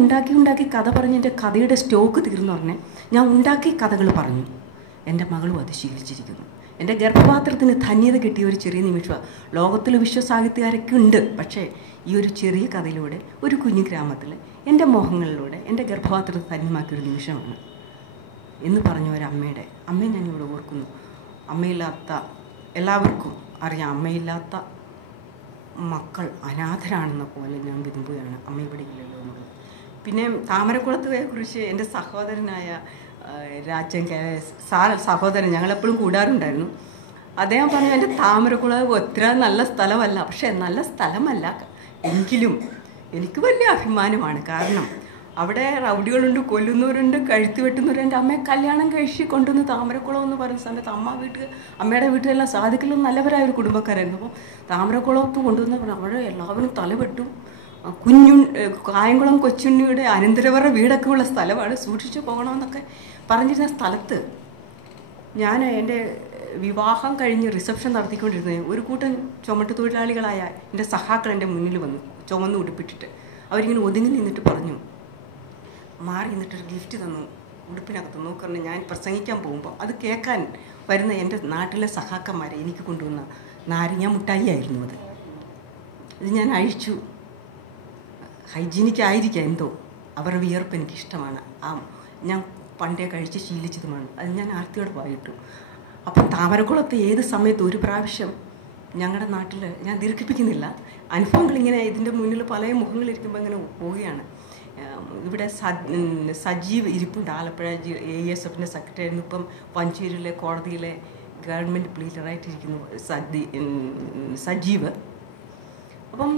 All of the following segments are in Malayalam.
ഉണ്ടാക്കി കഥ പറഞ്ഞ് എൻ്റെ കഥയുടെ സ്റ്റോക്ക് തീർന്നു പറഞ്ഞേ ഞാൻ ഉണ്ടാക്കി കഥകൾ പറഞ്ഞു. എൻ്റെ മകളും അത് ശീലിച്ചിരിക്കുന്നു. എൻ്റെ ഗർഭപാത്രത്തിന് ധന്യത കിട്ടിയ ഒരു ചെറിയ നിമിഷമാണ്. ലോകത്തിൽ വിശ്വസാഹിത്യകാരൊക്കെ ഉണ്ട്, പക്ഷേ ഈ ഒരു ചെറിയ കഥയിലൂടെ ഒരു കുഞ്ഞു ഗ്രാമത്തിൽ എൻ്റെ മോഹങ്ങളിലൂടെ എൻ്റെ ഗർഭപാത്രത്തെ ധന്യമാക്കിയൊരു നിമിഷമാണ് എന്ന് പറഞ്ഞ ഒരമ്മയെ ഞാനിവിടെ ഓർക്കുന്നു. അമ്മയില്ലാത്ത എല്ലാവർക്കും അറിയാം, അമ്മയില്ലാത്ത മക്കൾ അനാഥരാണെന്ന പോലെ ഞാൻ വിതുമ്പുകയാണ്. അമ്മ ഇവിടെ ഇല്ലല്ലോ എന്നുള്ളത്. പിന്നെ താമരക്കുളത്തെക്കുറിച്ച് എൻ്റെ സഹോദരനായ രാജൻ സഹോദരൻ ഞങ്ങളെപ്പോഴും കൂടാറുണ്ടായിരുന്നു. അദ്ദേഹം പറഞ്ഞു, എൻ്റെ താമരക്കുളം ഒത്തിരി നല്ല സ്ഥലമല്ല, പക്ഷേ നല്ല സ്ഥലമല്ല, എങ്കിലും എനിക്ക് വലിയ അഭിമാനമാണ്. കാരണം അവിടെ റൗഡികളുണ്ട്, കൊല്ലുന്നവരുണ്ട്, കഴുത്ത് വെട്ടുന്നവർ. എൻ്റെ അമ്മയെ കല്യാണം കഴിച്ച് കൊണ്ടുവന്ന് താമരക്കുളം എന്ന് പറയുന്ന സമയത്ത് അമ്മയുടെ വീട്ടിലെല്ലാം സാധിക്കലും നല്ലവരായ ഒരു കുടുംബക്കാരായിരുന്നു. അപ്പോൾ താമരക്കുളത്ത് കൊണ്ടുവന്നപ്പോൾ അവിടെ എല്ലാവരും തലവെട്ടും. കായംകുളം കൊച്ചുണ്ണിയുടെ അനന്തരവരുടെ വീടൊക്കെ ഉള്ള സ്ഥലമാണ്, സൂക്ഷിച്ചു പോകണമെന്നൊക്കെ പറഞ്ഞിരുന്ന സ്ഥലത്ത് ഞാൻ എൻ്റെ വിവാഹം കഴിഞ്ഞ് റിസപ്ഷൻ നടത്തിക്കൊണ്ടിരുന്നത് ഒരു കൂട്ടം ചുമട്ട് തൊഴിലാളികളായ എൻ്റെ സഹാക്കൾ എൻ്റെ മുന്നിൽ വന്നു, ചുമന്ന് ഉടുപ്പിട്ടിട്ട്. അവരിങ്ങനെ ഒതുങ്ങി നിന്നിട്ട് പറഞ്ഞു, മാറി നിന്നിട്ടൊരു ഗിഫ്റ്റ് തന്നു ഉടുപ്പിനകത്ത് നോക്കണം. ഞാൻ പ്രസംഗിക്കാൻ പോകുമ്പോൾ അത് കേൾക്കാൻ വരുന്ന എൻ്റെ നാട്ടിലെ സഹാക്കന്മാരെ എനിക്ക് കൊണ്ടുവന്ന നാരങ്ങ മുട്ടായി ആയിരുന്നു അത്. ഇത് ഞാൻ അഴിച്ചു. ഹൈജീനിക് ആയിരിക്കാം എന്തോ, അവരുടെ വിയർപ്പ് എനിക്കിഷ്ടമാണ്. ഞാൻ പണ്ടേ കഴിച്ച് ശീലിച്ചതുമാണ്. അത് ഞാൻ ആർത്തിയോടെ പോയിട്ടു. അപ്പം താമരക്കുളത്ത് ഏത് സമയത്ത് ഒരു പ്രാവശ്യം ഞങ്ങളുടെ നാട്ടിൽ, ഞാൻ ദീർഘിപ്പിക്കുന്നില്ല, അനുഭവങ്ങളിങ്ങനെ ഇതിൻ്റെ മുന്നിൽ പല മുഖങ്ങളിരിക്കുമ്പോൾ ഇങ്ങനെ പോവുകയാണ്. ഇവിടെ സജീവ് ഇരിപ്പുണ്ട്, ആലപ്പുഴ ASFൻ്റെ സെക്രട്ടറി ആയിരുന്നു. ഇപ്പം പഞ്ചേരിയിലെ കോടതിയിലെ ഗവൺമെൻറ് പ്ലീഡറായിട്ടിരിക്കുന്നു സജീവ്. അപ്പം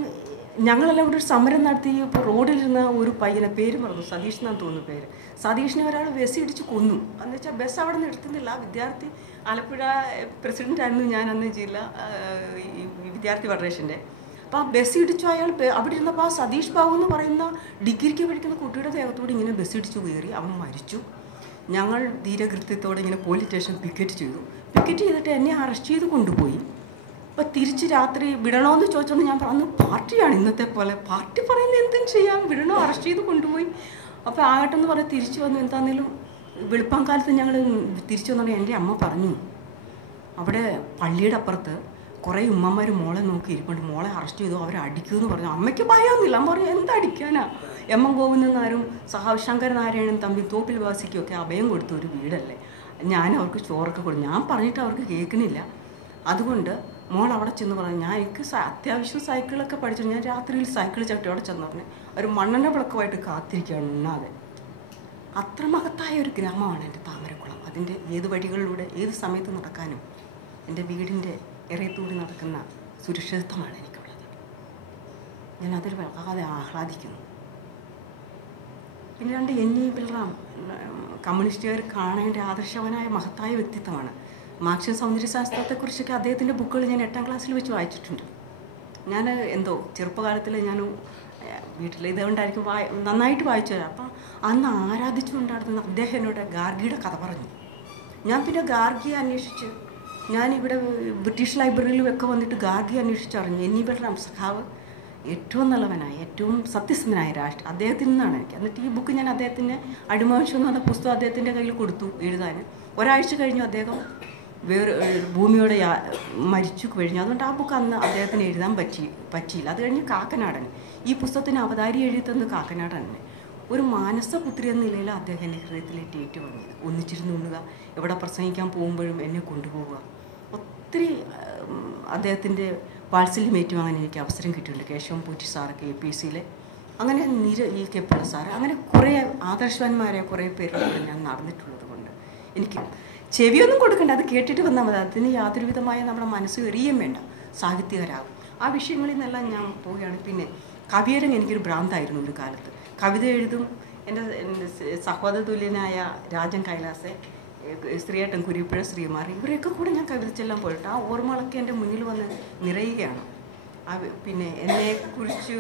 ഞങ്ങളെല്ലാം ഇവിടെ ഒരു സമരം നടത്തി. ഇപ്പോൾ റോഡിലിരുന്ന ഒരു പയ്യനെ, പേര് മറന്നു, സതീഷ് എന്നാണ് തോന്നുന്നു പേര്. സതീഷിനെ ഒരാൾ ബസ് ഇടിച്ച് കൊന്നു. എന്ന് വെച്ചാൽ ബസ് അവിടെ നിന്ന് എടുത്തുന്നില്ല. വിദ്യാർത്ഥി, ആലപ്പുഴ പ്രസിഡൻ്റായിരുന്നു ഞാൻ അന്ന് ജില്ലാ വിദ്യാർത്ഥി ഫെഡറേഷൻ്റെ. അപ്പോൾ ആ ബസ് ഇടിച്ചു അയാൾ. അവിടെ ഇരുന്നപ്പോൾ ആ സതീഷ് ബാബു എന്ന് പറയുന്ന ഡിഗ്രിക്ക് പഠിക്കുന്ന കുട്ടിയുടെ ദേഹത്തോട് ഇങ്ങനെ ബസ് ഇടിച്ചു കയറി, അവൻ മരിച്ചു. ഞങ്ങൾ ധീരകൃത്യത്തോടെ ഇങ്ങനെ പോലീസ് സ്റ്റേഷൻ പിക്കറ്റ് ചെയ്തു. പിക്കറ്റ് ചെയ്തിട്ട് എന്നെ അറസ്റ്റ് ചെയ്ത് കൊണ്ടുപോയി. അപ്പോൾ തിരിച്ച് രാത്രി വിടണമെന്ന് ചോദിച്ചോണ്ട് ഞാൻ പറഞ്ഞു, പാർട്ടിയാണ് ഇന്നത്തെ പോലെ, പാർട്ടി പറയുന്നത് എന്തും ചെയ്യാം, വിടണോ, അറസ്റ്റ് ചെയ്ത് കൊണ്ടുപോയി. അപ്പോൾ ആകട്ടെന്ന് പറഞ്ഞ് തിരിച്ചു വന്നു. എന്താണെങ്കിലും വെളുപ്പാങ്കാലത്ത് ഞങ്ങൾ തിരിച്ചു വന്നപ്പോൾ എൻ്റെ അമ്മ പറഞ്ഞു, അവിടെ പള്ളിയുടെ അപ്പുറത്ത് കുറേ ഉമ്മമാർ മോളെ നോക്കി ഇരിപ്പുണ്ട്, മോളെ അറസ്റ്റ് ചെയ്തു, അവരെ അടിക്കുമെന്ന് പറഞ്ഞു. അമ്മയ്ക്ക് ഭയമൊന്നുമില്ല. അമ്മ പറഞ്ഞു, എന്തടിക്കാനാ, M.M. ഗോവിന്ദനാരും ശങ്കര നാരായണൻ തമ്പി തോപ്പിൽ വാസിക്കൊക്കെ അഭയം കൊടുത്ത ഒരു വീടല്ലേ, ഞാൻ അവർക്ക് ചോറൊക്കെ കൊടുത്തു. ഞാൻ പറഞ്ഞിട്ട് അവർക്ക് കേൾക്കണില്ല. അതുകൊണ്ട് മോൾ അവിടെ ചെന്ന് പറഞ്ഞു, എനിക്ക് അത്യാവശ്യം സൈക്കിളൊക്കെ പഠിച്ചു. ഞാൻ രാത്രിയിൽ സൈക്കിൾ ചവിട്ടി അവിടെ ചെന്ന് പറഞ്ഞു, ഒരു മണ്ണെണ്ണ വിളക്കുമായിട്ട് കാത്തിരിക്കുകയാണ് ഉണ്ണാതെ. അത്ര മഹത്തായ ഒരു ഗ്രാമമാണ് എൻ്റെ താമരക്കുളം. അതിൻ്റെ ഏത് വഴികളിലൂടെ ഏത് സമയത്ത് നടക്കാനും എൻ്റെ വീടിൻ്റെ ഇറയത്തൂടി നടക്കുന്ന സുരക്ഷിതത്വമാണ് എനിക്കുള്ളത്. ഞാൻ അതിൽ വളരെ ആഹ്ലാദിക്കുന്നു. പിന്നെ രണ്ട് N.E. ബൽറാം, കമ്മ്യൂണിസ്റ്റുകാർ കാണേണ്ട ആദർശവനായ മഹത്തായ വ്യക്തിത്വമാണ്. മാർക്സിയൻ സൗന്ദര്യശാസ്ത്രത്തെക്കുറിച്ചൊക്കെ അദ്ദേഹത്തിൻ്റെ ബുക്കുകൾ ഞാൻ 8ാം ക്ലാസ്സിൽ വെച്ച് വായിച്ചിട്ടുണ്ട്. ഞാൻ എന്തോ ചെറുപ്പകാലത്തിൽ ഞാൻ വീട്ടിൽ ഇതുകൊണ്ടായിരിക്കും നന്നായിട്ട് വായിച്ചു തരാം. അപ്പം അന്ന് ആരാധിച്ചുകൊണ്ടായിരുന്നു അദ്ദേഹം എന്നോട് ഗാർഗിയുടെ കഥ പറഞ്ഞു. ഞാൻ പിന്നെ ഗാർഗിയെ അന്വേഷിച്ച്, ഞാനിവിടെ ബ്രിട്ടീഷ് ലൈബ്രറിയിലൊക്കെ വന്നിട്ട് ഗാർഗിയെ അന്വേഷിച്ചറിഞ്ഞു. N.E. ബൽറാം സഖാവ് ഏറ്റവും നല്ലവനായ, ഏറ്റവും സത്യസന്ധനായ അദ്ദേഹത്തിൽ നിന്നാണ് എനിക്ക്. എന്നിട്ട് ഈ ബുക്ക് ഞാൻ അദ്ദേഹത്തിന് അടിമവംശം എന്ന് പറഞ്ഞ പുസ്തകം അദ്ദേഹത്തിൻ്റെ കയ്യിൽ കൊടുത്തു എഴുതാൻ. ഒരാഴ്ച കഴിഞ്ഞു അദ്ദേഹം ഭൂമിയോടെ മരിച്ചു കഴിഞ്ഞു. അതുകൊണ്ട് ആ ബുക്ക് അന്ന് അദ്ദേഹത്തിന് എഴുതാൻ പറ്റിയില്ല. അത് കഴിഞ്ഞ് കാക്കനാടൻ ഈ പുസ്തകത്തിന് അവതാരി എഴുതി തന്നത് കാക്കനാടനെ. ഒരു മാനസപുത്രി എന്ന നിലയിൽ അദ്ദേഹം എൻ്റെ ഹൃദയത്തിലേക്ക് ഏറ്റുവാങ്ങിയത്. ഒന്നിച്ചിരുന്ന് ഉണ്ണുക, എവിടെ പ്രസംഗിക്കാൻ പോകുമ്പോഴും എന്നെ കൊണ്ടുപോവുക. ഒത്തിരി അദ്ദേഹത്തിൻ്റെ വാത്സല്യം ഏറ്റുവാങ്ങാൻ എനിക്ക് അവസരം കിട്ടിയിട്ടുണ്ട്. കേശവൻ പൂറ്റി സാറ് KPSCയിലെ, അങ്ങനെ EK പിള്ള സാറ്, അങ്ങനെ കുറേ ആദർശവാന്മാരെ കുറേ പേരിലൂടെ ഞാൻ നടന്നിട്ടുള്ളത് കൊണ്ട് എനിക്ക് ചെവിയൊന്നും കൊടുക്കണ്ട, അത് കേട്ടിട്ട് വന്നാൽ മതി. അതിന് യാതൊരു വിധമായ നമ്മുടെ മനസ്സ് എറിയും വേണ്ട, സാഹിത്യകാരാകും. ആ വിഷയങ്ങളിൽ നിന്നെല്ലാം ഞാൻ പോവുകയാണ്. പിന്നെ കവിയരങ്ങ് എനിക്കൊരു ഭ്രാന്തായിരുന്നു ഒരു കാലത്ത്. കവിത എഴുതും. എൻ്റെ സഹോദര തുല്യനായ രാജൻ കൈലാസെ, ശ്രീയേട്ടൻ കുരിപ്പുഴ ശ്രീമാർ, ഇവരെയൊക്കെ കൂടെ ഞാൻ കവിത ചെല്ലാൻ പോയിട്ട് ആ ഓർമ്മകളൊക്കെ എൻ്റെ മുന്നിൽ വന്ന് നിറയുകയാണ്. പിന്നെ എന്നെക്കുറിച്ച്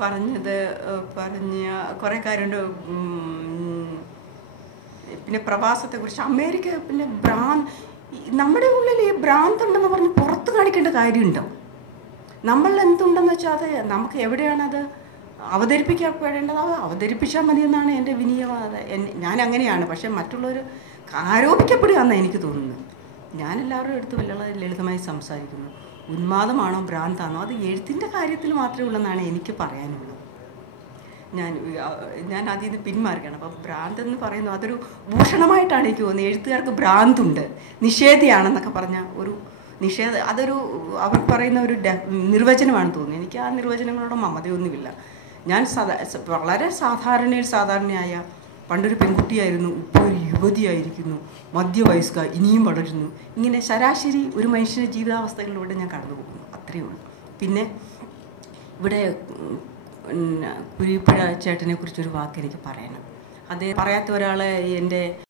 പറഞ്ഞ കുറേ കാര്യമുണ്ട്. പിന്നെ പ്രവാസത്തെക്കുറിച്ച്, അമേരിക്ക, പിന്നെ നമ്മുടെ ഉള്ളിൽ ഈ ഭ്രാന്തുണ്ടെന്ന് പറഞ്ഞ് പുറത്ത് കാണിക്കേണ്ട കാര്യമുണ്ടോ? നമ്മൾ എന്തുണ്ടെന്ന് വെച്ചാൽ അത് നമുക്ക് എവിടെയാണത് അവതരിപ്പിക്കപ്പെടേണ്ടത് അവതരിപ്പിച്ചാൽ മതിയെന്നാണ് എൻ്റെ വിനീയവാദ. ഞാൻ അങ്ങനെയാണ്. പക്ഷേ മറ്റുള്ളവർ ആരോപിക്കപ്പെടുക എന്നാണ് എനിക്ക് തോന്നുന്നത്. ഞാൻ എല്ലാവരുടെ അടുത്ത് വളരെ ലളിതമായി സംസാരിക്കുന്നു. ഉന്മാദമാണോ ഭ്രാന്താണോ അത് എഴുത്തിൻ്റെ കാര്യത്തിൽ മാത്രമേ ഉള്ളെന്നാണ് എനിക്ക് പറയാനുള്ളത്. ഞാൻ അതിൽ നിന്ന് പിന്മാറുകയാണ്. അപ്പം ഭ്രാന്തെന്ന് പറയുന്നത് അതൊരു ഭൂഷണമായിട്ടാണ് എനിക്ക് തോന്നുന്നത്. എഴുത്തുകാർക്ക് ഭ്രാന്തുണ്ട്, നിഷേധിയാണെന്നൊക്കെ പറഞ്ഞ ഒരു അതൊരു അവർ പറയുന്ന ഒരു നിർവചനമാണെന്ന് തോന്നുന്നു. എനിക്ക് ആ നിർവചനങ്ങളോട് മമതയൊന്നുമില്ല. ഞാൻ വളരെ സാധാരണയായ പണ്ടൊരു പെൺകുട്ടിയായിരുന്നു, ഇപ്പോൾ ഒരു യുവതിയായിരിക്കുന്നു, മധ്യവയസ്ക, ഇനിയും വളരുന്നു. ഇങ്ങനെ ശരാശരി ഒരു മനുഷ്യൻ്റെ ജീവിതാവസ്ഥകളിലൂടെ ഞാൻ കടന്നു പോകുന്നു. അത്രയേ ഉള്ളൂ. പിന്നെ ഇവിടെ കുരിപ്പുഴ ചേട്ടനെ കുറിച്ചൊരു വാക്ക് എനിക്ക് പറയണം. അദ്ദേഹം പറയാത്ത ഒരാളെ എൻ്റെ